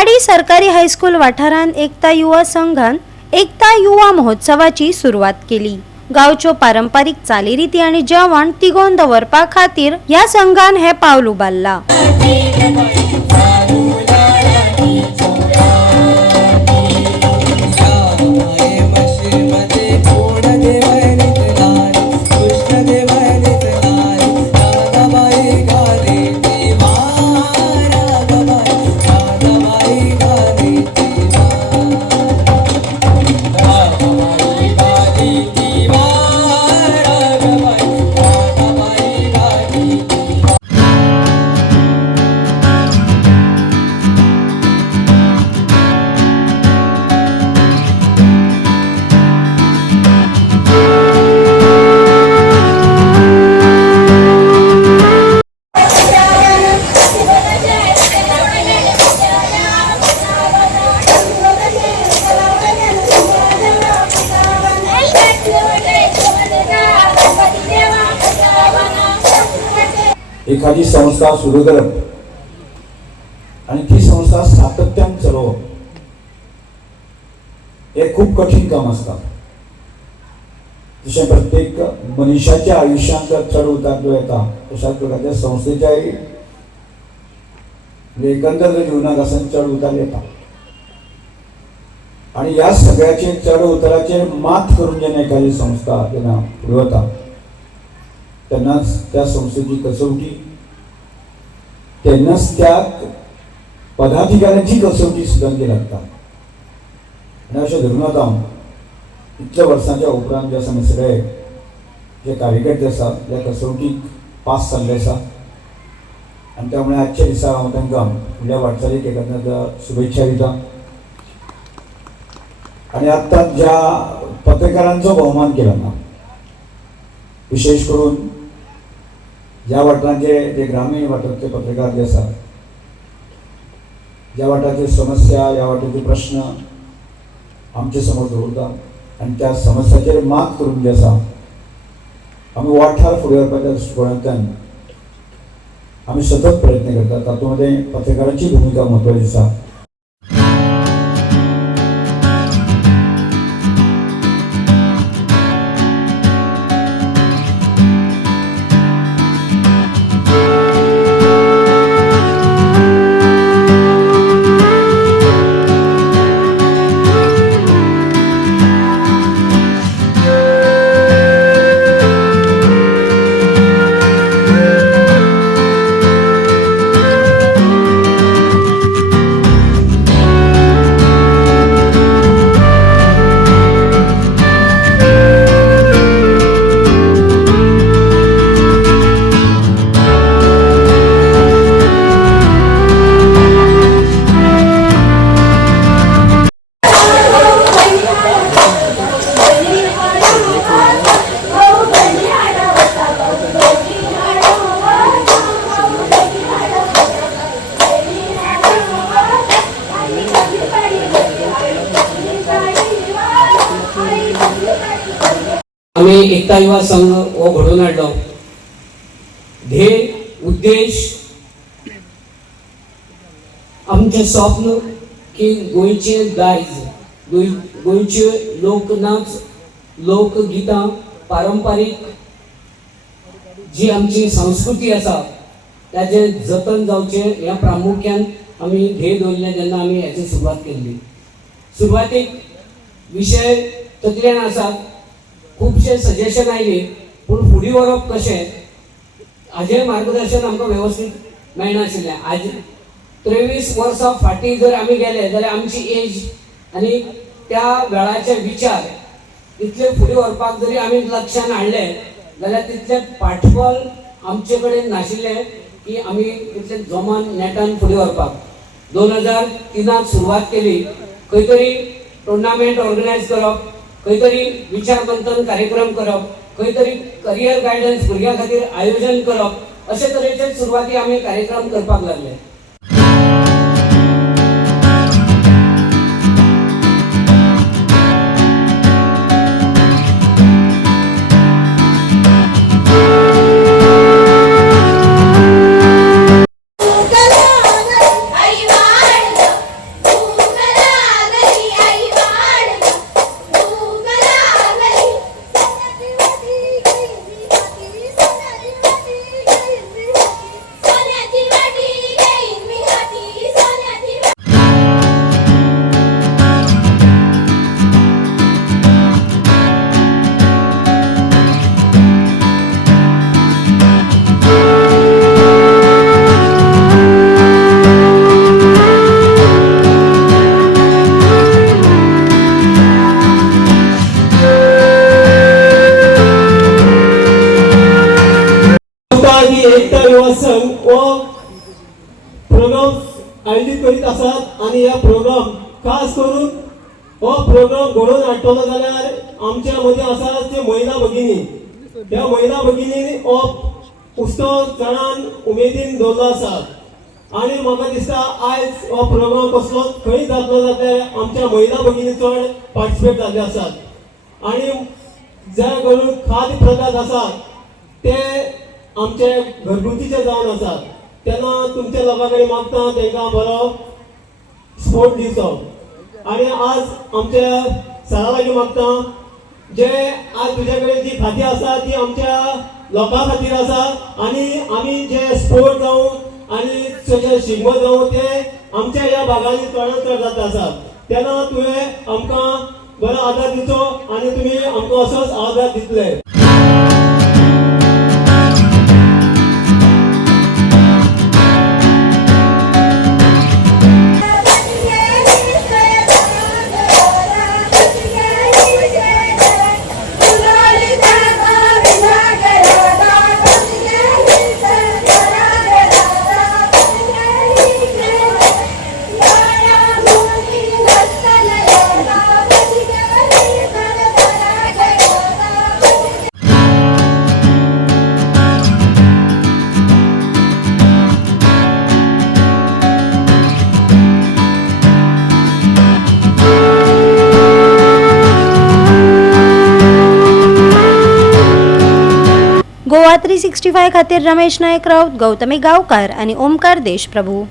माडी सरकारी हायस्कूल वाठारान एकता युवा संघान एकता युवा महोत्सवाची सुरुवात केली। गावच्यो पारंपरिक चालीरीती आणि जेवण तिगोवन दवरपा खातीर ह्या संघान हे पावल उबारला। एखादी संस्था सुरू करप आणि ती संस्था सातत्यान चलोवप हे खूप कठीण काम असता। जशें प्रत्येक मनशाच्या आयुष्यांत चढ उतार जो येता तशाच प्रकारच्या संस्थेच्याय एकंदर जीवनात असं चढ उतार येता आणि या सगळ्याचे चढ उताराचेर मात करून जेन्ना एखादी संस्था जेन्ना फुडें वता तेन्नाच त्या संस्थेची कसोटी तेन्नाच त्या पदाधिकाऱ्यांची कसोटी सुद्दां लागता। आणि अशें धरून वता इतल्या वर्सांच्या उपरांत जे आसा सगळे जे कार्यकर्ते आसा त्या कसोटीक पास जाल्ले आसा आणि त्यामुळे आजच्या दिसा हांव तांकां फुडल्या वाटचालीक एकंदर शुभेच्छा दिता। आणि आत्ता ज्या पत्रकारांचो भोवमान केला ना विशेष करून ज्या वाठारांचे जे ग्रामीण वाठारांतले पत्रकार जे आसा ज्या वाठाराची समस्या ह्या वाठाराचे प्रश्न आमचे समोर दवरता आणि त्या समस्याचेर मात करून जे आसा आमी वाठार फुडें व्हरपाच्या दृश्टिकोनांतल्यान आमी सतत प्रयत्न करतात। तातूंत पत्रकारांची भुमिका म्हत्वाची आसा। आम्ही एकता युवा संघ हो घडून हाडलो। ध्येय उद्देश आमचे स्वप्न की गोंयचे दायज गोंयचे लोकनाच लोकगितां पारंपारीक जी आमची संस्कृती आसा त्याचे जतन जावचे ह्या प्रामुख्यान आमी ध्येय दवरले। जेन्ना आमी हेची सुरवात केल्ली सुरवातीक विशय तकलेन आसा खूबशे सजेशन आयली पूण फुडें व्हरप कशें हाजें मार्गदर्शन आमकां वेवस्थीत मेळनाशिल्लें। आज 23 वर्सां फाटीं जर आमी गेले जाल्यार आमची एज आनी त्या वेळाचे विचार इतले फुडें व्हरपाक जरी आमी लक्षान हाडले जाल्यार तितलें पाठबळ आमचे कडेन नाशिल्लें की आमी तितलें जोमान नेटान फुडें व्हरपाक। 2003 सुरवात केली। खंय तरी टुर्नामेंट ऑर्गनायज करप, खंय तरी विचार मंथन कार्यक्रम करप, खंय तरी करियर गायडन्स भुरग्यां खातीर आयोजन करप, अशे तरेचे सुरवाती आमी कार्यक्रम करपाक लागले। आयोजीत करीत आसात आणि ह्या प्रोग्राम खास करून हो प्रोग्राम घडोवन हाडटलो जाल्यार आमच्या मदीं आसा ते महिला भगिनी. ह्या महिला भगिनी हो उत्सव चडान उमेदीन दवरलो आसा आणि म्हाका दिसता आयज हो प्रोग्राम कसलो खंय जातलो जाल्यार आमच्या महिला भगिनी चड पार्टिसिपेट जाल्ले आसात आणि जे करून खाद्य पदार्थ आसात ते आमचे घरगुतीचे जावन आसात. तेन्ना तुमच्या लोकां कडेन मागता तांकां बरो स्पोर्ट दिवचो आणि आज आमच्या सरा लागीं मागता जे आज तुजे कडेन जी खातीं आसा ती आमच्या लोकां खातीर आसा आणि आमी जे स्पोर्ट जावं आनी जे शिगमो जावं ते आमच्या ह्या भागांनी चडांत चड जाता आसा. तेन्ना तुवें आमकां बरो आदार दिवचो आणि तुमी आमकां असोच आदार दितले. गोवा 365 खातीर रमेश नायक राऊत, गौतमी गावकार आणि ओमकार देशप्रभू.